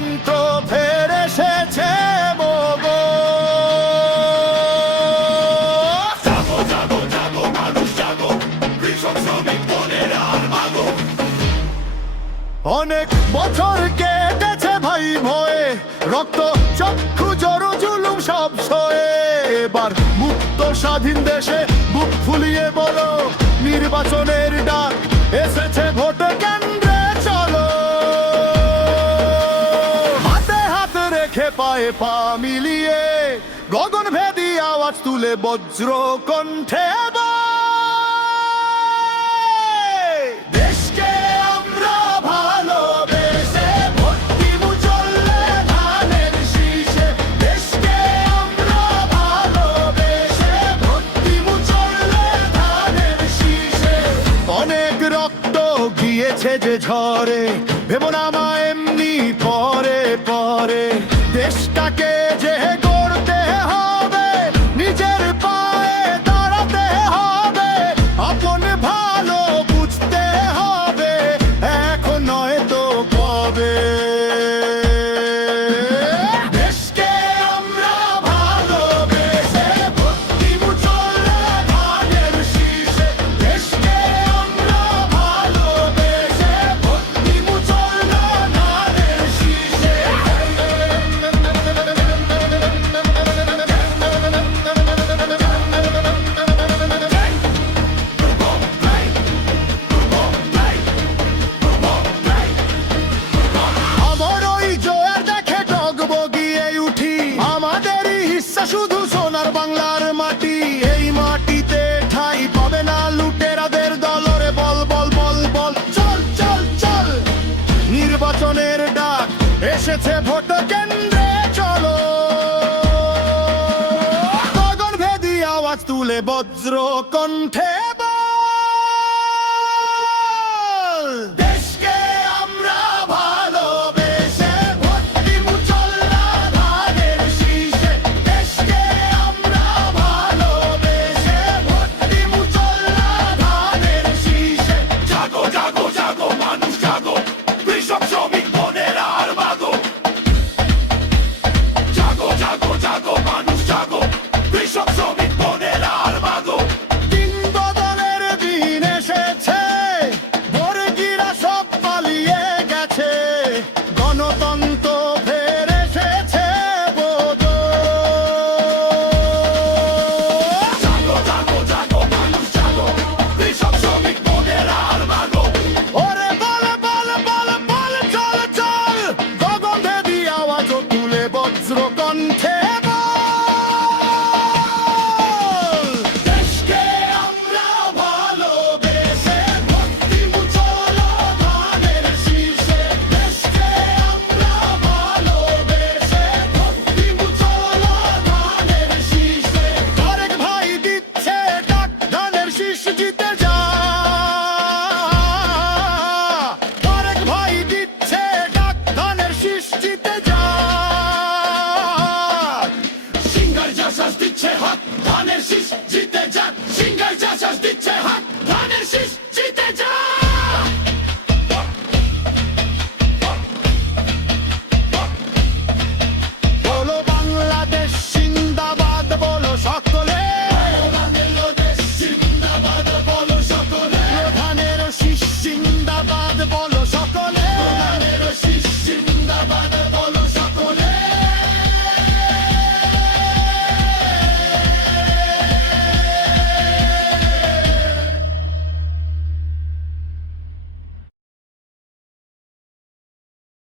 মন্ত্র ফের এসেছে মগো। জাগো জাগো জাগো মানুষ জাগো, কৃষক শ্রমিক বোনেরা আর মাগো। অনেক বছর কেটেছে ভাই ভয়ে, রক্ত চক্ষু জড়ো জুলুম সব সয়ে। এবার মুক্ত স্বাধীন দেশে বুক ফুলিয়ে বলো, নির্বাচনের ডাক এসেছে ভোট কেন্দ্রে চলো। হাতে হাত রেখে পায়ে পা মিলিয়ে গগনভেদী আওয়াজ তুলে বজ্র কণ্ঠে দেশকে আমরা ভালোবেসে ভোট দিব চললে ধানের শীষে। দেশকে আমরা ভালোবেসে ভোট দিব চললে ধানের শীষে। অনেক রক্ত গিয়েছে যে ঝরে, ভেবো না মা এমনি পরে পরে। দেশটাকে যে গড়তে হবে, নিজের পায়ে দাঁড়াতে হবে, আপন ভালো বুঝতে হবে, এখন নয় তো কবে। দেশকে আমরা ভালোবেসে ভোট দিব চললে ধানের শীষে। দেশকে আমরা ভালোবেসে ভোট দিব চললে ধানের শীষে। আমার ওই জোয়ার দেখে ডগবগিয়ে উঠি, আমাদেরই হিস্সা শুধু সোনার বাংলার মাটি। এই মাটিতে ঠাঁই পাবে না লুটেরাদের দলরে। বল বল বল বল চল চল চল, নির্বাচনের ডাক এসেছে ভোট কেন্দ্রে চলো। গগনভেদী আওয়াজ তুলে বজ্র কণ্ঠে